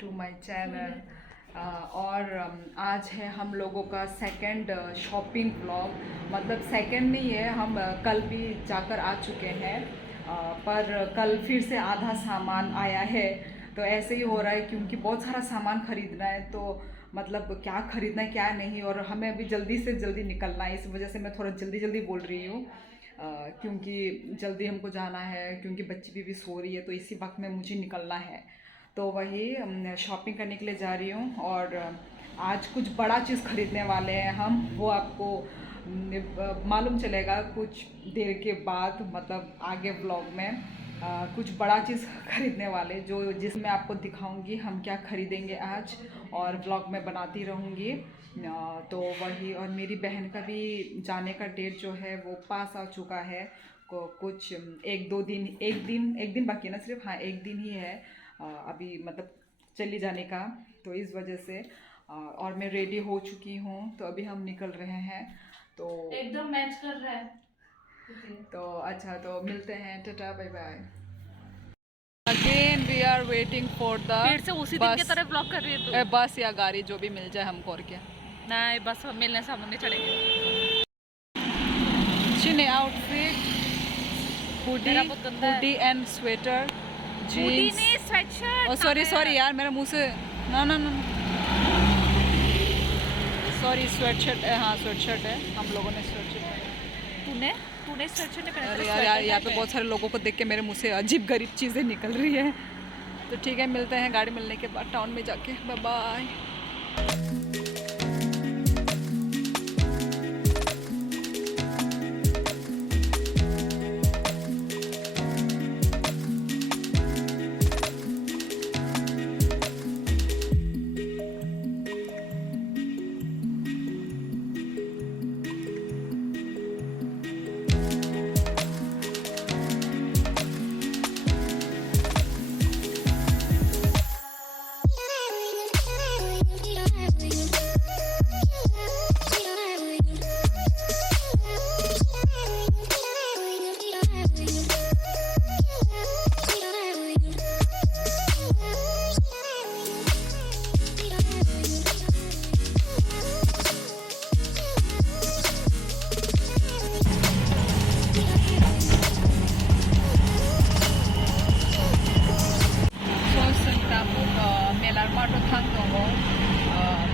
To my channel. और आज है हम लोगों का सेकंड शॉपिंग व्लॉग। मतलब सेकंड नहीं है, हम कल भी जाकर आ चुके हैं, पर कल फिर से आधा सामान आया है। तो ऐसे ही हो रहा है क्योंकि बहुत सारा सामान खरीदना है, तो मतलब क्या खरीदना है क्या नहीं, और हमें अभी जल्दी से जल्दी निकलना है। इस वजह से मैं थोड़ा जल्दी जल्दी बोल रही हूँ, क्योंकि जल्दी हमको जाना है, क्योंकि बच्ची भी सो रही है, तो इसी वक्त में मुझे निकलना है। तो वही शॉपिंग करने के लिए जा रही हूँ। और आज कुछ बड़ा चीज़ खरीदने वाले हैं हम, वो आपको मालूम चलेगा कुछ देर के बाद, मतलब आगे व्लॉग में। कुछ बड़ा चीज़ खरीदने वाले जिसमें आपको दिखाऊंगी हम क्या खरीदेंगे आज, और व्लॉग में बनाती रहूँगी। तो वही, और मेरी बहन का भी जाने का डेट जो है वो पास आ चुका है। कुछ एक दिन बाकी है ना, सिर्फ हाँ एक दिन ही है अभी, मतलब चली जाने का। तो इस वजह से और मैं रेडी हो चुकी हूँ, तो अभी हम निकल रहे हैं। तो एकदम मैच कर रहा है। तो अच्छा, तो मिलते हैं, tata bye bye. Again we are waiting for the फिर से उसी दिन की तरह ब्लॉक कर रही है तू। बस या गाड़ी जो भी मिल जाए हमको, और क्या। नहीं, बस मिलने से हम नहीं चढ़ेंगे। चिने आउटफिट, मेरा बहुत गंदा है। Hoodie and sweater, hoodie jeans. नहीं, स्वेटशर्ट। ओ सॉरी सॉरी यार, मेरे मुंह से ना ना ना, सॉरी स्वेटशर्ट है, हाँ स्वेटशर्ट है, हम लोगों ने स्वेटशर्ट। तूने तूने स्वेटशर्ट नहीं पहना। अरे यार यार, यहाँ पे बहुत सारे लोगों को देख के मेरे मुंह से अजीब गरीब चीज़ें निकल रही है। तो ठीक है, मिलते हैं गाड़ी मिलने के बाद टाउन में जाके, बाय बाय।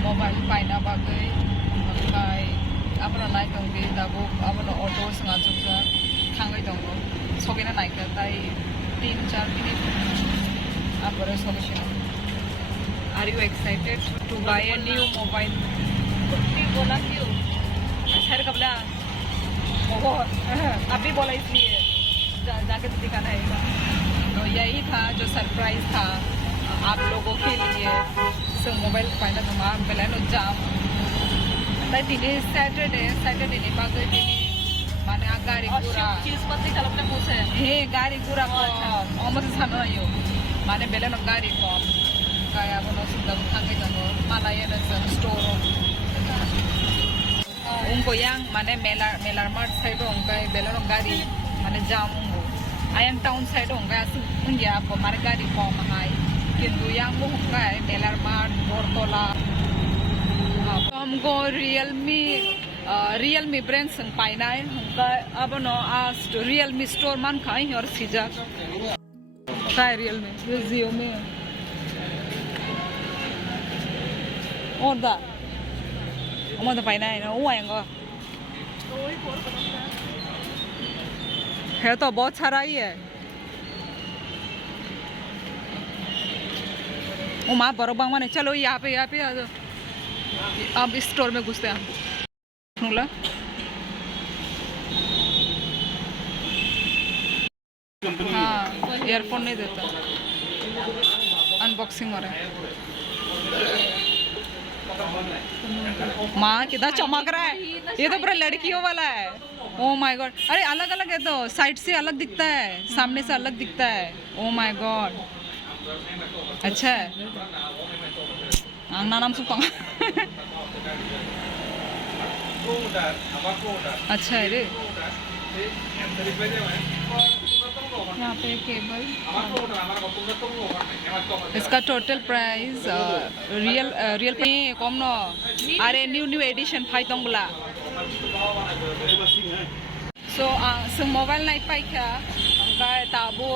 मबाइल बायना बागै ओमफ्राय आबोनो नायदों बे दाबो आबोनो अटो सोंगाजोबजा थाङै दङ सगैना नायखो दाय 3-4 मिनिट आबोरो सगैसिनो। Are you excited to buy a new mobile? कुत्ती बोला क्यों? शहर कबला ओहो अभी बोला इसलिए जाके तो दिखाना है। तो यही था जो सरप्राइज था आप लोगों के लिए। सो मोबाइल पाइना तो मां बेलानो जाम ताई दिने सैटरडे ने बागै दिने माने आ गाड़ी पूरा चीज पत्ती कलमने मुंह से हे गाड़ी पूरा को अमर सानो यो माने बेलानो गाड़ी को काया बनो सुंदर थांगे दंगो मालाया न स्टोर उनको yang माने मेलार मार्ट साइड उनका बेलानो गाड़ी माने जाम उनको ayang town side उनका उनया को मारे गाड़ी को mahai किंतु yang mo उनका मेलार मार्ट बोरतोला हमको रियलमी ब्रांड संग पाइना है उनका अब नो आज रियलमी स्टोर मान खाई और सीजा का रियलमी जियो में और दा हम तो पाइना है ना वो आएगा है तो बहुत सारा ही है। ओ माँ बरोबर माने चलो यहाँ पे आ जाओ। अब इस स्टोर में घुसते हैं हम। हाँ ईयरफोन नहीं देता, अनबॉक्सिंग हो रहा है। माँ कितना चमक रहा है, ये तो पूरा लड़कियों वाला है। ओह माय गॉड, अरे अलग अलग है, तो साइड से अलग दिखता है, सामने से अलग दिखता है। ओह माय गॉड, अच्छा है। नाम सुपा अच्छा है रे। यहाँ पे केबल। इसका टोटल प्राइस रियल कम न अरे न्यू एडिशन फाइतंगला सो जों मबाइल नाइट पाइखा ओमफ्राय दाबो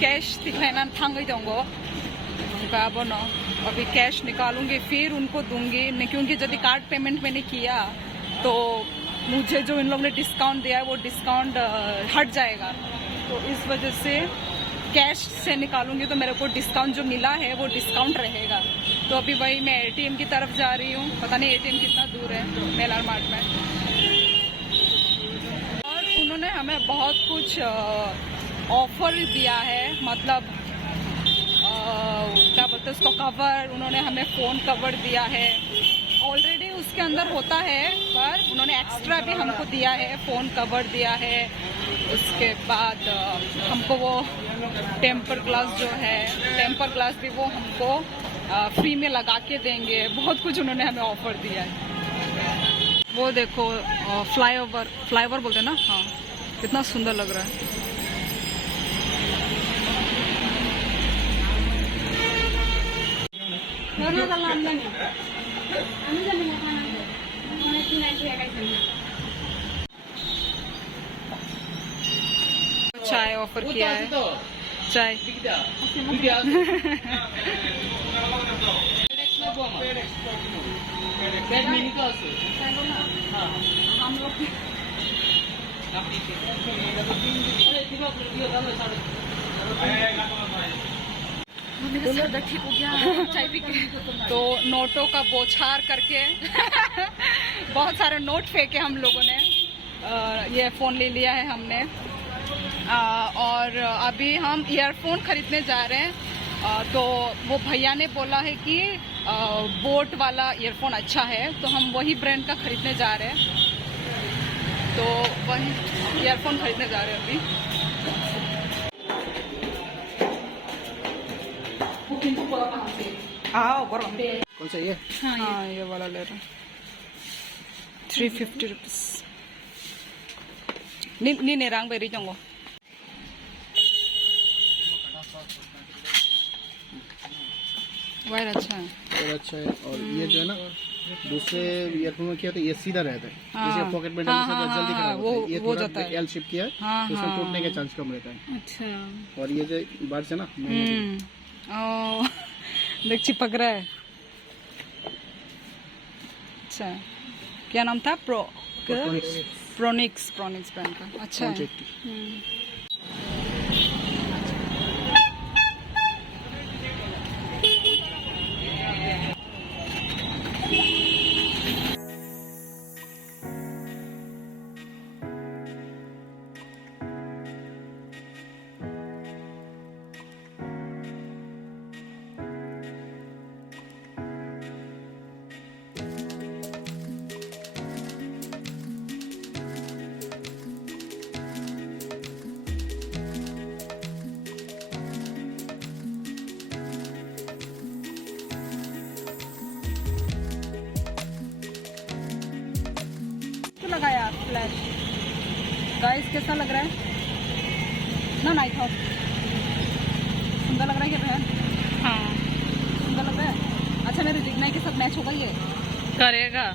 कैश दिखाना थांगै दंगो ओमफ्राय बनो अभी कैश निकालूंगी फिर उनको दूंगी क्योंकि यदि कार्ड पेमेंट मैंने किया तो मुझे जो इन लोगों ने डिस्काउंट दिया है वो डिस्काउंट हट जाएगा, तो इस वजह से कैश से निकालूंगी तो मेरे को डिस्काउंट जो मिला है वो डिस्काउंट रहेगा। तो अभी वही मैं एटीएम की तरफ जा रही हूँ, पता नहीं एटीएम कितना दूर है मेलार मार्ट में। और उन्होंने हमें बहुत कुछ ऑफर दिया है, मतलब क्या बोलते हैं उसको कवर, उन्होंने हमें फ़ोन कवर दिया है, ऑलरेडी उसके अंदर होता है पर उन्होंने एक्स्ट्रा भी हमको दिया है, फ़ोन कवर दिया है। उसके बाद हमको वो टेम्पर ग्लास जो है, टेम्पर ग्लास भी वो हमको फ्री में लगा के देंगे, बहुत कुछ उन्होंने हमें ऑफर दिया है। वो देखो फ्लाईओवर बोलते हैं ना, हाँ कितना सुंदर लग रहा है। चाय ऑफर किया है, चाय हम लोग ठीक हो गया चाय पी के। तो नोटों का बौछार करके बहुत सारे नोट फेंके हम लोगों ने, ये फ़ोन ले लिया है हमने। और अभी हम ईयरफोन खरीदने जा रहे हैं, तो वो भैया ने बोला है कि बोट वाला ईयरफोन अच्छा है, तो हम वही ब्रांड का खरीदने जा रहे हैं। तो वही ईयरफोन खरीदने जा रहे हैं अभी। कौन सा ये? हाँ ये वाला ले रहा हूँ, 350 रुपीज़। नी नेरांग बेरी जंगो वायर अच्छा है, और अच्छा है। और ये जो है ना दूसरे ईयरफोन में क्या होता है, ये सीधा रहता है, जैसे पॉकेट में डालने से जल्दी खराब होता है। ये थोड़ा एल शेप किया है, तो इसमें टूटने का चांस कम रहता है। अच्छा। और ये जो बाहर से ना देख चिपक रहा है। अच्छा, क्या नाम था? प्रोनिक्स ब्रांड का, अच्छा है। लगाया फ्लैश गाइस, कैसा लग रहा है ना? नाइट हॉक सुंदर लग रहा है क्या बहन? हाँ सुंदर लग रहा है। अच्छा मेरे रिगनाई के साथ मैच होगा ये? करेगा।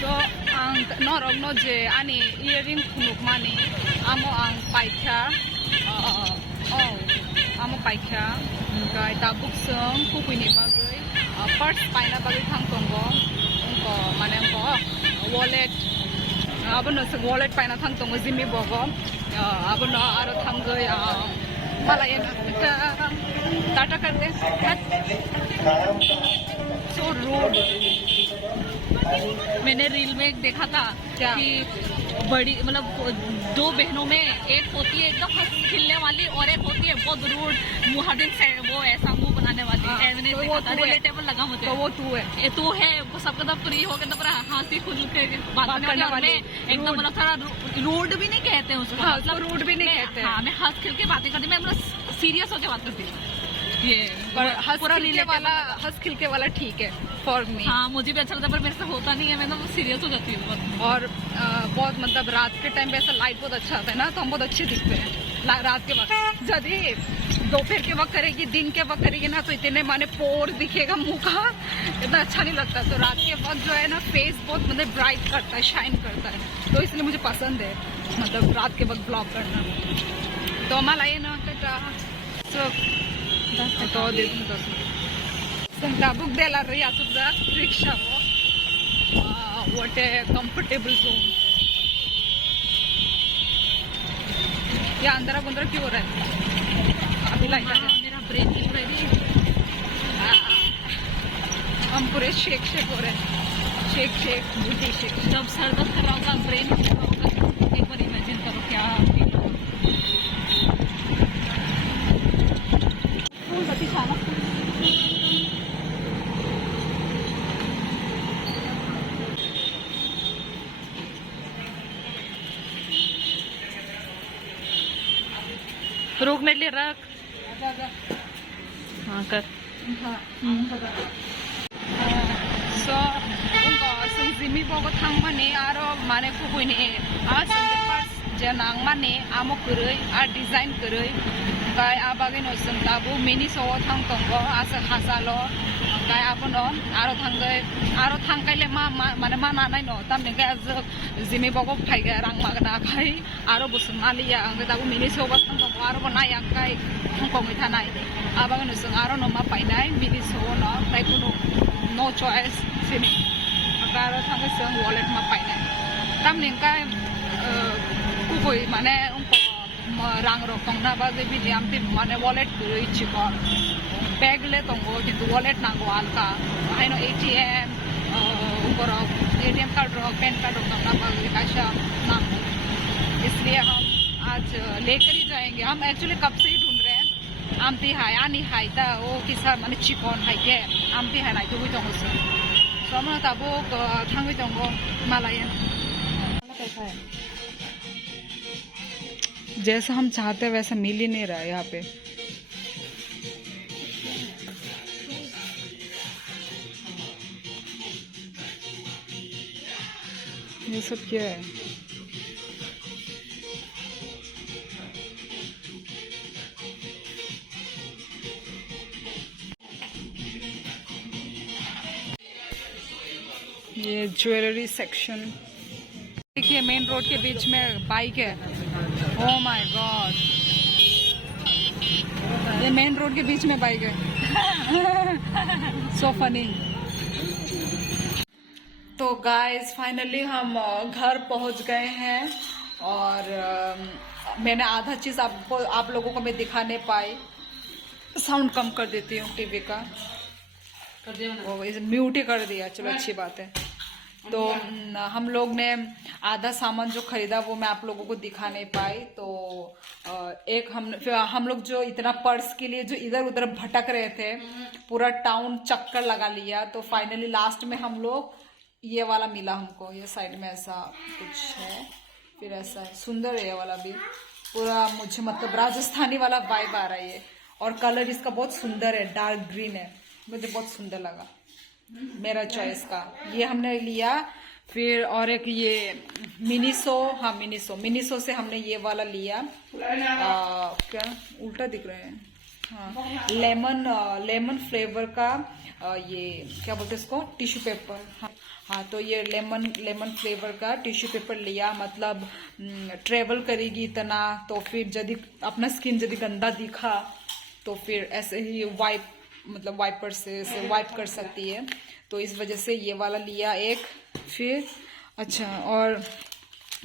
So norogno je ani earring kunukmani amo ang paikha amo paikha kai tabuk song kukuini bagai purse paina bagai thangtongo ko mane ko wallet abono se wallet paina thangtongo jimmy bogo abono aro thangai malai tata karte so rude। मैंने reel में एक देखा था क्या? कि बड़ी मतलब दो बहनों में एक होती है एकदम हंस खिलने वाली और एक होती है बहुत रूड हर दिन वो ऐसा मुंह बनाने वाली। मैंने तो देखा था, रिलेटेबल लगा मुझे। तो वो तू है, ये तू है वो सबका तब फ्री हो गए तो हंसी खुल के बात करने वाले एकदम मतलब थोड़ा रूड भी नहीं कहते उसको। हाँ, मतलब रूड भी नहीं कहते। हाँ मैं हंस खिल के बातें करती, मैं मतलब सीरियस होकर बात करती हूँ। ये पर हंस पूरा खिलके वाला ठीक है फॉर मी। हाँ मुझे भी अच्छा लगता है, पर मेरे से होता नहीं है, मैं तो सीरियस हो जाती हूँ बहुत। और बहुत मतलब रात के टाइम पे ऐसा लाइट बहुत अच्छा आता है ना, तो हम बहुत अच्छे दिखते हैं रात के वक्त। यदि दोपहर के वक्त करेगी, दिन के वक्त करेगी ना, तो इतने माने पोर दिखेगा मुंह का, इतना अच्छा नहीं लगता। तो रात के वक्त जो है ना फेस बहुत मतलब ब्राइट करता है, शाइन करता है, तो इसलिए मुझे पसंद है मतलब रात के वक्त ब्लॉग करना। तो हमारा ये ना तो tabuk de la ria sudah rickshaw what a comfortable zone। ये अंदर क्यों हो रहा है अभी लाइट आ गया। मेरा ब्रेन रेडी, हम पूरे शेक हो रहे हैं, शेक बूटी शेक। जब सर दर्द कर रहा होगा, ब्रेन कर रहा होगा, एक बार इमेजिन करो क्या फील होगा। रुक मेरे लिए रख। हाँ कर। So उनको संजीमी बोगो थांग माने आरो माने कुकुई ने आज संजय पर जनang माने आमो करे आ डिजाइन करे काय आबागे नो संताबु मिनी सो थांग तंगो आस हासालो काय आपनो आरो थांगाइले माने मा नानाय नो तामने काय आज जिमी बोगो फाइगा रां मागना खाय आरो बुसुम आलिया आंगे दाबु मिनी सो बस तंगो आरो बनाया काय थांगो थानाय आबागे नो सं आरो नो मा पाइनाय मिनी सो नो काय कुनो no choice sini agaro thangge seng wallet ma paina tam ningkai kukoi mane unko rang rokong na ba bi diamti mane wallet kuri chikon bag le tongo kintu wallet nango alka aino ATM ungoro ATM card ro pen card ro na ba kasha nango इसलिए हम आज लेकर ही जाएंगे। हम actually कब से ही ढूंढ रहे हैं आमती हाय आनी हाय ता वो किसा माने चिकन हाय के आमती हाय नाइ तो हुई तंगो से सोमना ताबो थांगै तंगो मालाया कैसा है जैसा हम चाहते वैसा मिल ही नहीं रहा है यहाँ पे। ये सब क्या है? ये ज्वेलरी सेक्शन देखिए, मेन रोड के बीच में बाइक है। ओह माय गॉड, ये मेन रोड के बीच में बाइक है। So funny. तो गाइस फाइनली हम घर पहुंच गए हैं और मैंने आधा चीज आप लोगों को मैं दिखा नहीं पाई। साउंड कम कर देती हूँ टीवी का, वो म्यूट ही कर दिया, चलो अच्छी बात है। तो हम लोग ने आधा सामान जो खरीदा वो मैं आप लोगों को दिखा नहीं पाई। तो एक हम लोग जो इतना पर्स के लिए जो इधर उधर भटक रहे थे, पूरा टाउन चक्कर लगा लिया। तो फाइनली लास्ट में हम लोग ये वाला मिला हमको, ये साइड में ऐसा कुछ है, फिर ऐसा है, सुंदर है ये वाला भी पूरा, मुझे मतलब राजस्थानी वाला वाइब आ रहा है ये। और कलर इसका बहुत सुंदर है, डार्क ग्रीन है, मुझे बहुत सुंदर लगा, मेरा चॉइस का ये हमने लिया। फिर और एक ये मिनीसो, हाँ मिनीसो से हमने ये वाला लिया। क्या उल्टा दिख रहे हैं, हाँ लेमन फ्लेवर का ये क्या बोलते हैं इसको, टिश्यू पेपर। हाँ तो ये लेमन फ्लेवर का टिश्यू पेपर लिया। मतलब ट्रेवल करेगी इतना तो फिर यदि अपना स्किन यदि गंदा दिखा तो फिर ऐसे ही वाइपर से वाइप कर सकती है, तो इस वजह से ये वाला लिया एक। फिर अच्छा, और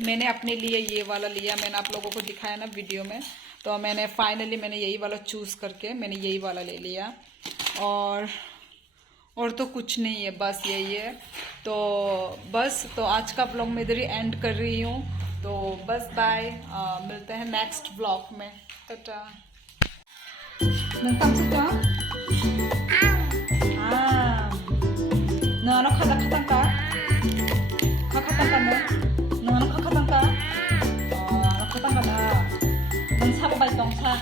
मैंने अपने लिए ये वाला लिया, मैंने आप लोगों को दिखाया ना वीडियो में। तो मैंने फाइनली यही वाला चूज़ करके मैंने यही वाला ले लिया। और तो कुछ नहीं है, बस यही है। तो आज का ब्लॉग मैं इधर ही एंड कर रही हूँ। तो बस बाय, मिलते हैं नेक्स्ट ब्लॉग में। टाटा। 너는 카카탕까? 너는 카카탕까? 카카탕까다. 넌 사고 발동차.